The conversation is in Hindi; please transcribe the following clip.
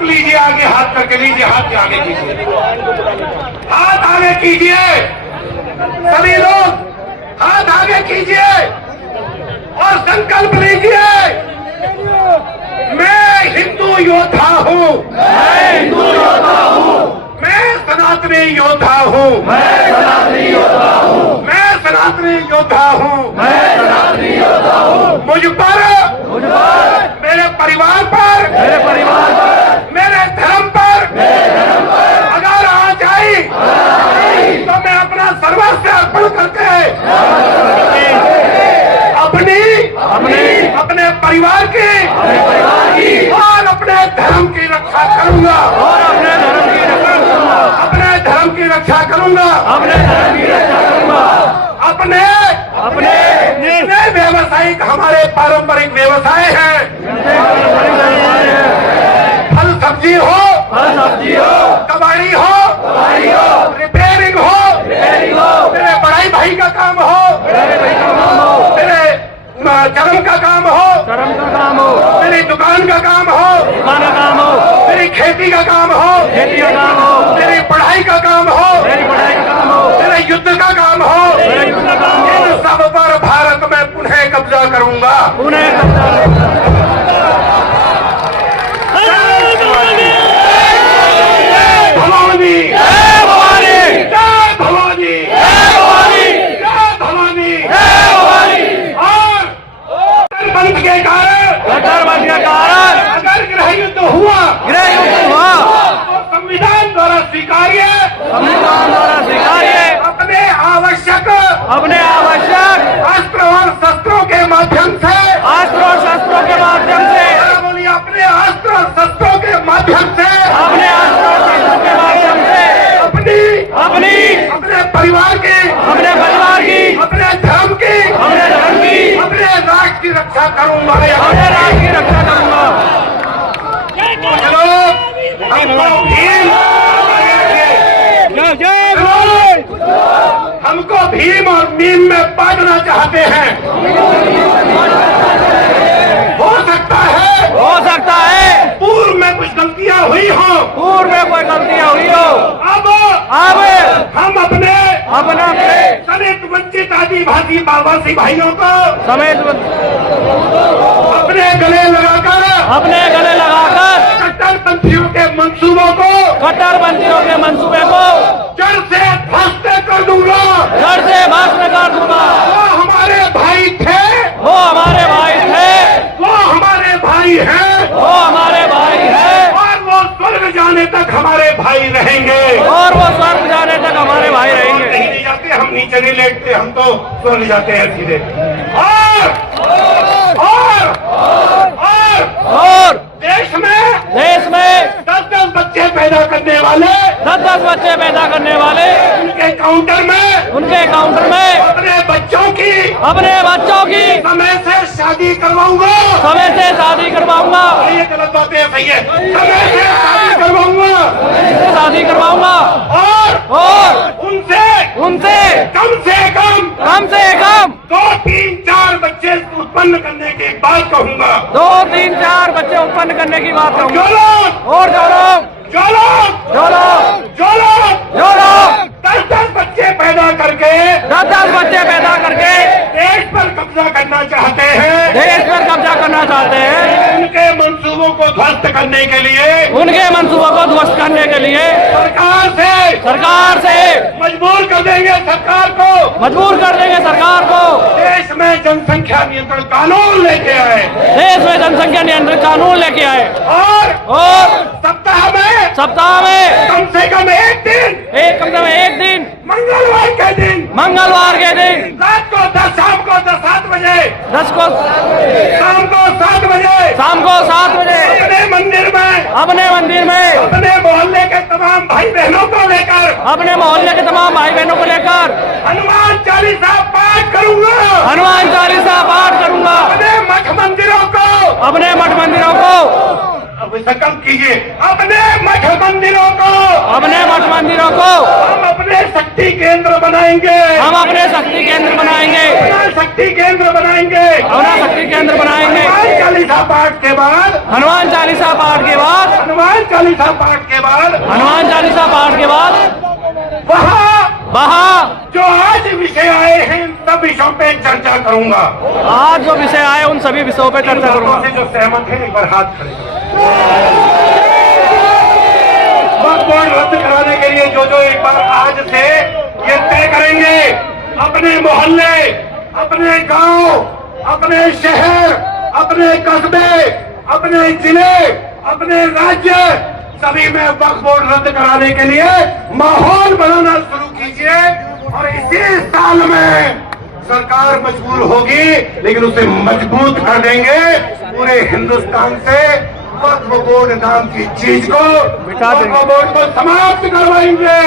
संकल्प लीजिए, आगे हाथ करके लीजिए, हाथ आगे कीजिए, हाथ आगे कीजिए, सभी लोग हाथ आगे कीजिए और संकल्प लीजिए। मैं हिंदू योद्धा हूँ, मैं हिंदू योद्धा हूँ, मैं सनातनी योद्धा हूँ, मैं सनातनी योद्धा हूँ, मैं सनातनी योद्धा हूँ, मैं सनातनी योद्धा हूँ। मुझ पर मेरे परिवार पर, मेरे धर्म पर अगर आज आई तो मैं अपना सर्वस्व अर्पण करके अपने परिवार की और अपने धर्म की रक्षा करूंगा, अपने धर्म की रक्षा करूंगा, अपने व्यवसायिक हमारे पारंपरिक व्यवसाय हैं, फल सब्जी हो, कबाड़ी हो, रिपेयरिंग हो, मेरे बड़ाई भाई का काम हो, मेरे चरम का काम हो, मेरी दुकान का काम हो, मेरी खेती का काम हो, मेरी पढ़ाई का काम हो, मेरे युद्ध का काम हो, इन सब पर भारत में पुनः कब्जा करूंगा। भवानी जय भवानी, जय भवानी, जय भवानी, जय भवानी, जय भवानी। और बंद के कारण अगर गृह युद्ध हुआ तो संविधान द्वारा स्वीकार्य अपने आवश्यक अस्त्र और शस्त्रों के माध्यम से बोलिए, अपने अस्त्र और शस्त्रों के माध्यम से अपने परिवार की, अपने धर्म की, अपने राष्ट्र की रक्षा करूंगा, हमको भीम और मीम में बांटना चाहते हैं। हो सकता है पूर्व में कुछ गलतियां हुई हो, अब हम अपने दलित वंचित आदिवासी आवासी भाइयों को अपने गले लगाकर कट्टरपंथियों के मंसूबों को जड़ से ध्वस्त कर दूंगा, वो हमारे भाई थे, वो हमारे भाई हैं, और वो स्वर्ग जाने तक हमारे भाई रहेंगे, कहीं नहीं जाते, हम नीचे नहीं लेटते, हम तो स्वर्ग जाते हैं सीधे। और देश में 10-10 बच्चे पैदा करने वाले उनके काउंटर में अपने बच्चों की समय से शादी करवाऊंगा, ये गलत बातें हैं, सही है, समय से शादी करवाऊंगा और उनसे कम से कम 2-3-4 बच्चे उत्पन्न करने की बात कहूंगा, 2-3-4 बच्चे उत्पन्न करने की बात कहूंगा। जो लोग 10-10 बच्चे पैदा करके देश पर कब्जा करना चाहते हैं, उनके मंसूबों को ध्वस्त करने के लिए सरकार से मजबूर कर देंगे सरकार को देश में जनसंख्या नियंत्रण कानून लेके आए, और सप्ताह में कम से कम एक दिन मंगलवार के दिन शाम को 7 बजे अपने मंदिर में अपने मोहल्ले के तमाम भाई बहनों को लेकर हनुमान चालीसा पाठ करूंगा, अपने मठ मंदिरों को संकल्प कीजिए, अपने मठ मंदिरों को हम अपने शक्ति शक्ति केंद्र बनाएंगे, हम अपने शक्ति केंद्र बनाएंगे, अपना शक्ति केंद्र बनाएंगे, अपना शक्ति केंद्र बनाएंगे। हनुमान चालीसा पाठ के बाद, हनुमान चालीसा पाठ के बाद, हनुमान चालीसा पाठ के बाद, हनुमान चालीसा पाठ के बाद वहाँ जो आज विषय आए हैं इन सब विषयों पे चर्चा करूंगा। आज जो विषय आए उन सभी विषयों पर चर्चा करूंगा। से जो सहमत है एक बार हाथ खड़े करें। वक्फ बोर्ड रद्द कराने के लिए जो एक बार आज से ये तय करेंगे, अपने मोहल्ले, अपने गांव, अपने शहर, अपने कस्बे, अपने जिले, अपने राज्य सभी में वक्फ बोर्ड रद्द कराने के लिए माहौल बनाना शुरू कीजिए। और इसी साल में सरकार मजबूर होगी, लेकिन उसे मजबूत कर देंगे। पूरे हिंदुस्तान से वक्फ बोर्ड नाम की चीज को, वक्फ बोर्ड को समाप्त करवाएंगे।